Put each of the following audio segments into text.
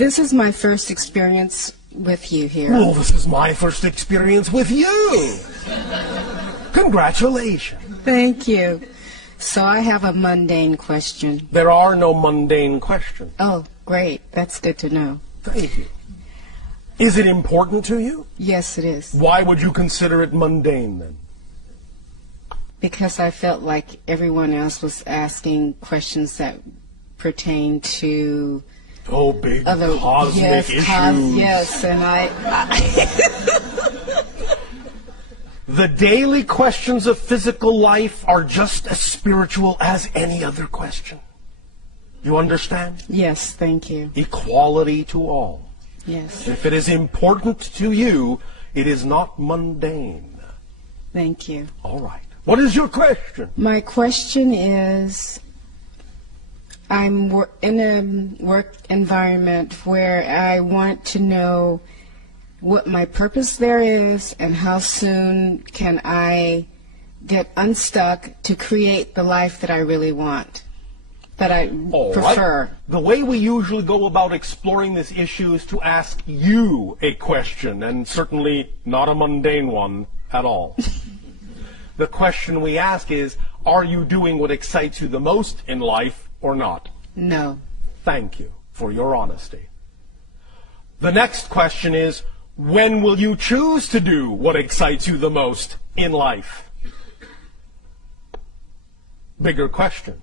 This is my first experience with you here. Well, this is my first experience with you. Congratulations. Thank you. So I have a mundane question. There are no mundane questions. Oh, great. That's good to know. Thank you. Is it important to you? Yes, it is. Why would you consider it mundane then? Because I felt like everyone else was asking questions that pertain to Big other cosmic issues. Yes, and I The daily questions of physical life are just as spiritual as any other question. You understand? Yes, thank you. Equality to all. Yes. If it is important to you, it is not mundane. Thank you. All right. What is your question? My question is, I'm in a work environment where I want to know what my purpose there is and how soon can I get unstuck to create the life that I really want, that I prefer. Right. The way we usually go about exploring this issue is to ask you a question, and certainly not a mundane one at all. The question we ask is, are you doing what excites you the most in life or not? No. Thank you for your honesty. The next question is, when will you choose to do what excites you the most in life? Bigger question.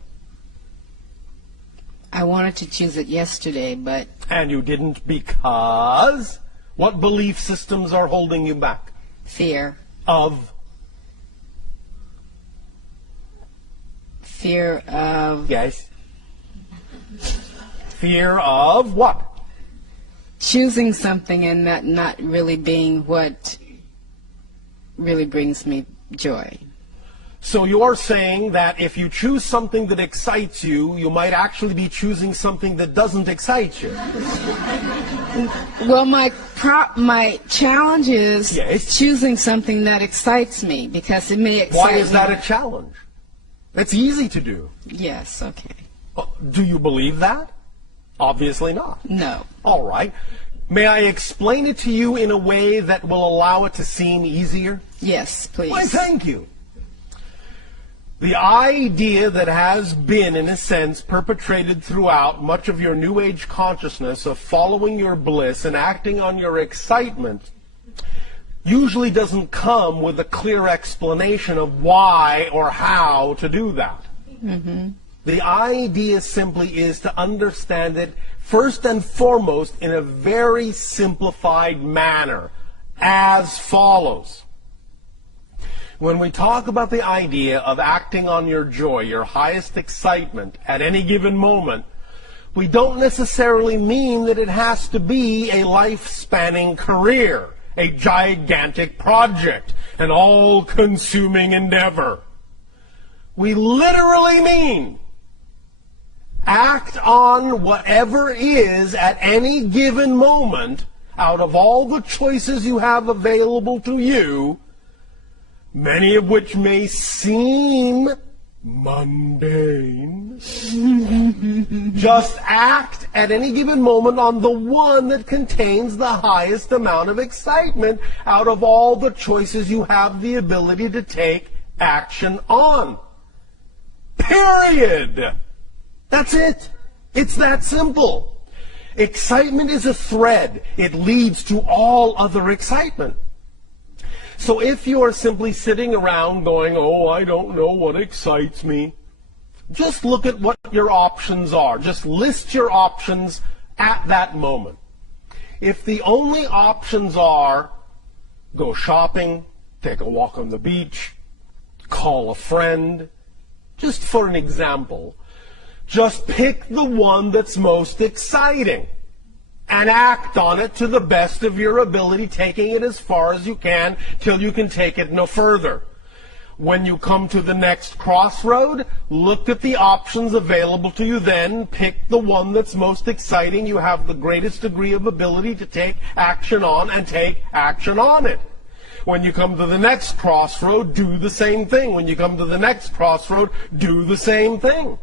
I wanted to choose it yesterday, but... And you didn't because? What belief systems are holding you back? Fear. Of? Fear of... Yes. Fear of what? Choosing something and that not really being what really brings me joy. So you're saying that if you choose something that excites you, you might actually be choosing something that doesn't excite you. Well, my challenge is Yes. choosing something that excites me, because it may excite me. Why is that a challenge? It's easy to do. Yes, okay. Do you believe that? Obviously not. No. All right. May I explain it to you in a way that will allow it to seem easier? Yes, please. Why, thank you. The idea that has been, in a sense, perpetrated throughout much of your New Age consciousness of following your bliss and acting on your excitement usually doesn't come with a clear explanation of why or how to do that. Mm-hmm. The idea simply is to understand it first and foremost in a very simplified manner, as follows. When we talk about the idea of acting on your joy, your highest excitement at any given moment, we don't necessarily mean that it has to be a life-spanning career, a gigantic project, an all-consuming endeavor. We literally mean act on whatever is at any given moment out of all the choices you have available to you, many of which may seem mundane. Just act at any given moment on the one that contains the highest amount of excitement out of all the choices you have the ability to take action on. Period. That's it. It's that simple. Excitement is a thread. It leads to all other excitement. So if you are simply sitting around going, oh, I don't know what excites me, just look at what your options are. Just list your options at that moment. If the only options are go shopping, take a walk on the beach, call a friend, just for an example, just pick the one that's most exciting and act on it to the best of your ability, taking it as far as you can till you can take it no further. When you come to the next crossroad, look at the options available to you then, pick the one that's most exciting, you have the greatest degree of ability to take action on, and take action on it. When you come to the next crossroad, do the same thing. When you come to the next crossroad, do the same thing.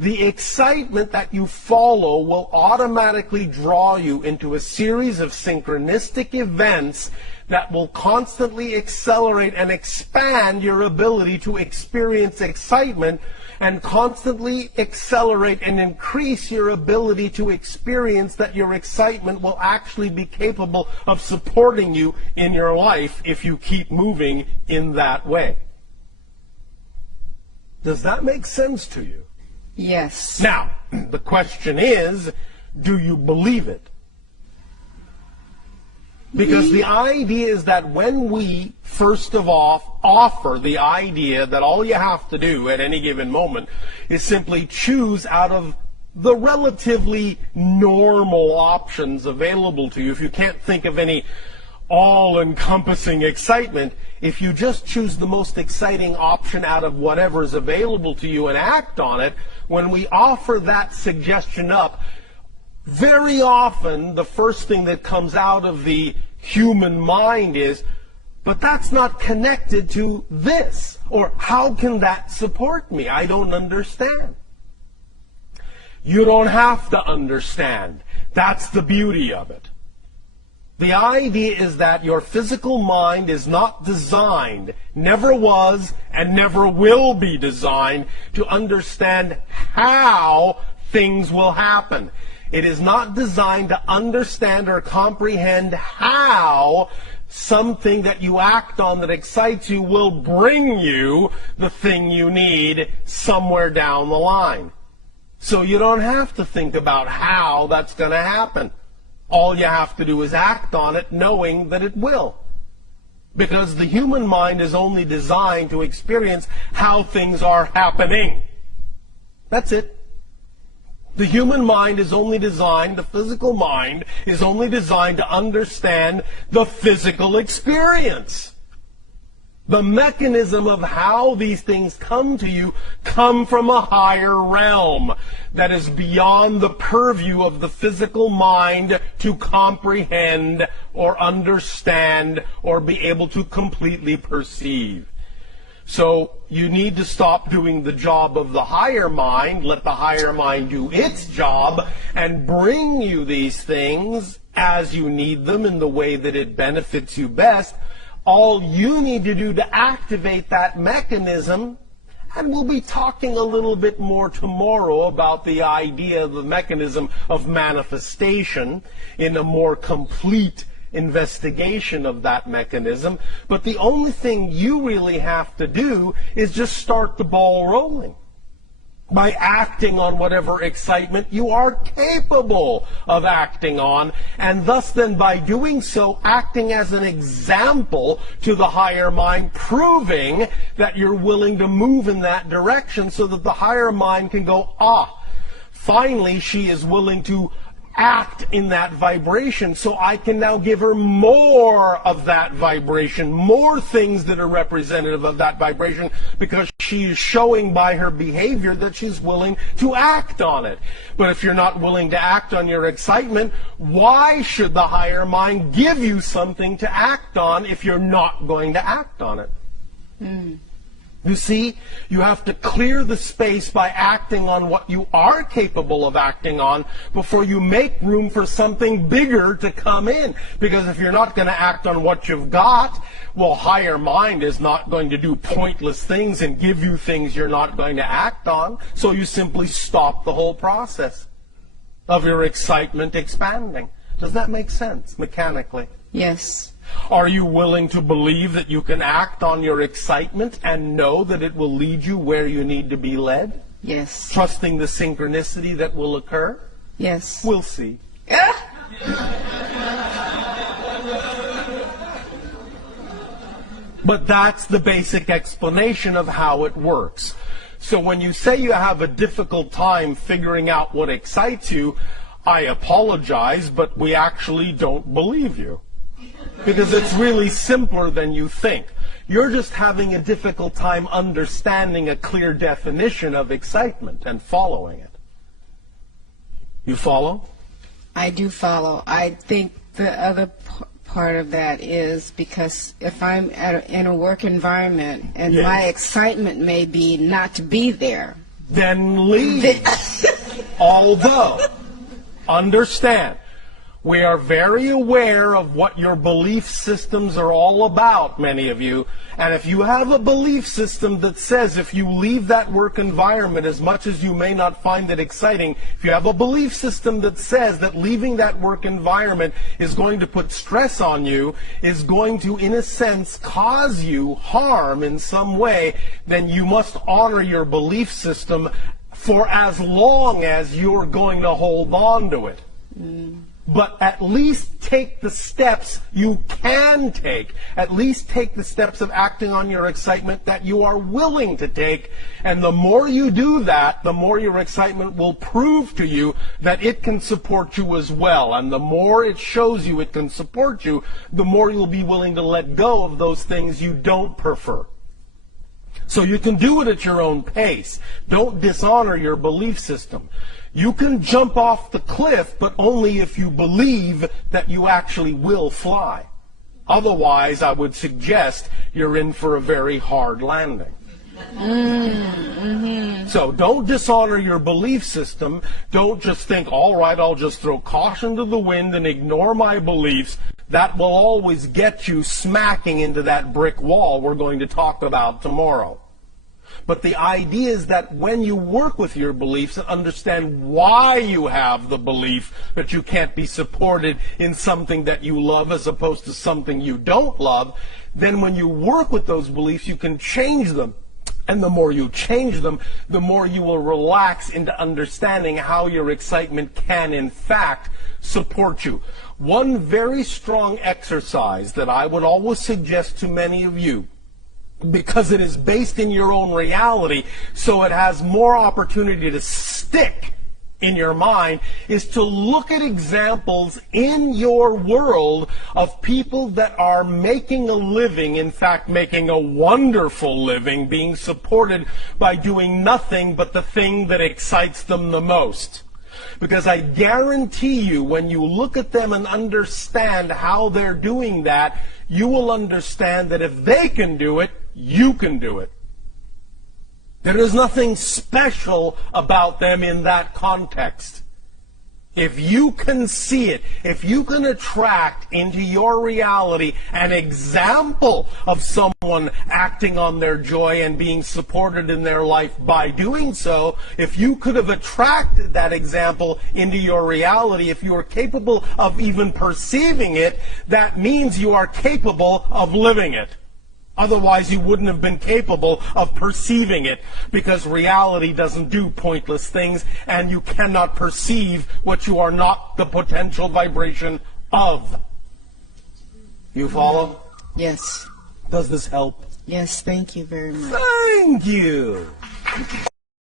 the excitement that you follow will automatically draw you into a series of synchronistic events that will constantly accelerate and expand your ability to experience excitement, and constantly accelerate and increase your ability to experience that your excitement will actually be capable of supporting you in your life if you keep moving in that way. Does that make sense to you? Yes. Now, the question is, do you believe it? Because the idea is that when we, first of all, offer the idea that all you have to do at any given moment is simply choose out of the relatively normal options available to you, if you can't think of any all-encompassing excitement, if you just choose the most exciting option out of whatever is available to you and act on it, when we offer that suggestion up, very often the first thing that comes out of the human mind is, but that's not connected to this, or how can that support me? I don't understand. You don't have to understand. That's the beauty of it. The idea is that your physical mind is not designed, never was, and never will be designed to understand how things will happen. It is not designed to understand or comprehend how something that you act on that excites you will bring you the thing you need somewhere down the line. So you don't have to think about how that's going to happen. All you have to do is act on it knowing that it will. Because the human mind is only designed to experience how things are happening. That's it. The human mind is only designed, the physical mind is only designed to understand the physical experience. The mechanism of how these things come to you come from a higher realm that is beyond the purview of the physical mind to comprehend or understand or be able to completely perceive. So you need to stop doing the job of the higher mind, let the higher mind do its job, and bring you these things as you need them in the way that it benefits you best. All you need to do to activate that mechanism, and we'll be talking a little bit more tomorrow about the idea of the mechanism of manifestation in a more complete investigation of that mechanism, but the only thing you really have to do is just start the ball rolling by acting on whatever excitement you are capable of acting on, and thus then by doing so acting as an example to the higher mind, proving that you're willing to move in that direction so that the higher mind can go, finally she is willing to act in that vibration, so I can now give her more of that vibration, more things that are representative of that vibration, because she is showing by her behavior that she's willing to act on it. But if you're not willing to act on your excitement, why should the higher mind give you something to act on if you're not going to act on it? You see, you have to clear the space by acting on what you are capable of acting on before you make room for something bigger to come in. Because if you're not going to act on what you've got, well, higher mind is not going to do pointless things and give you things you're not going to act on. So you simply stop the whole process of your excitement expanding. Does that make sense mechanically? Yes. Are you willing to believe that you can act on your excitement and know that it will lead you where you need to be led? Yes. Trusting the synchronicity that will occur? Yes. We'll see. But that's the basic explanation of how it works. So when you say you have a difficult time figuring out what excites you, I apologize, but we actually don't believe you. Because it's really simpler than you think. You're just having a difficult time understanding a clear definition of excitement and following it. You follow? I do follow. I think the other part of that is because if I'm in a work environment and Yes. my excitement may be not to be there, then leave. Although, understand, we are very aware of what your belief systems are all about, many of you. And if you have a belief system that says if you leave that work environment, as much as you may not find it exciting, if you have a belief system that says that leaving that work environment is going to put stress on you, is going to, in a sense, cause you harm in some way, then you must honor your belief system for as long as you're going to hold on to it. But at least take the steps you can take. At least take the steps of acting on your excitement that you are willing to take. And the more you do that, the more your excitement will prove to you that it can support you as well. And the more it shows you it can support you, the more you'll be willing to let go of those things you don't prefer. So you can do it at your own pace. Don't dishonor your belief system. You can jump off the cliff, but only if you believe that you actually will fly. Otherwise, I would suggest you're in for a very hard landing. So don't dishonor your belief system. Don't just think, all right, I'll just throw caution to the wind and ignore my beliefs. That will always get you smacking into that brick wall we're going to talk about tomorrow. But the idea is that when you work with your beliefs and understand why you have the belief that you can't be supported in something that you love as opposed to something you don't love, then when you work with those beliefs, you can change them. And the more you change them, the more you will relax into understanding how your excitement can, in fact, support you. One very strong exercise that I would always suggest to many of you, because it is based in your own reality, so it has more opportunity to stick in your mind, is to look at examples in your world of people that are making a living, in fact making a wonderful living, being supported by doing nothing but the thing that excites them the most. Because I guarantee you, when you look at them and understand how they're doing that, you will understand that if they can do it, you can do it. There is nothing special about them in that context. If you can see it, if you can attract into your reality an example of someone acting on their joy and being supported in their life by doing so, if you could have attracted that example into your reality, if you are capable of even perceiving it, that means you are capable of living it. Otherwise, you wouldn't have been capable of perceiving it, because reality doesn't do pointless things, and you cannot perceive what you are not the potential vibration of. You follow? Yes. Does this help? Yes, thank you very much. Thank you.